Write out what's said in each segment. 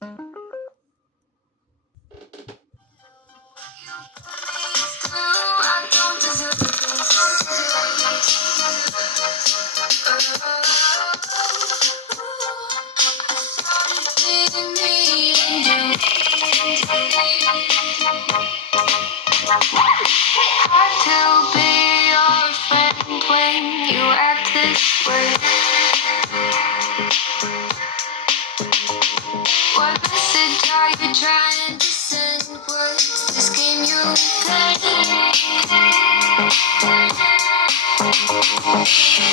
Hard to be your friend when you act this way. What message are you trying to send? What's this game you play?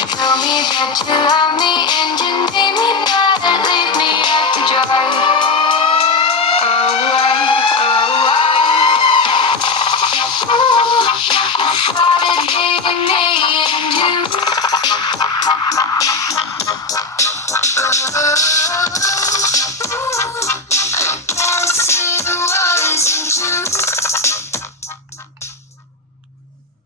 Tell me that you love me and you need me, but leave me out to dry. Oh, why? Started being me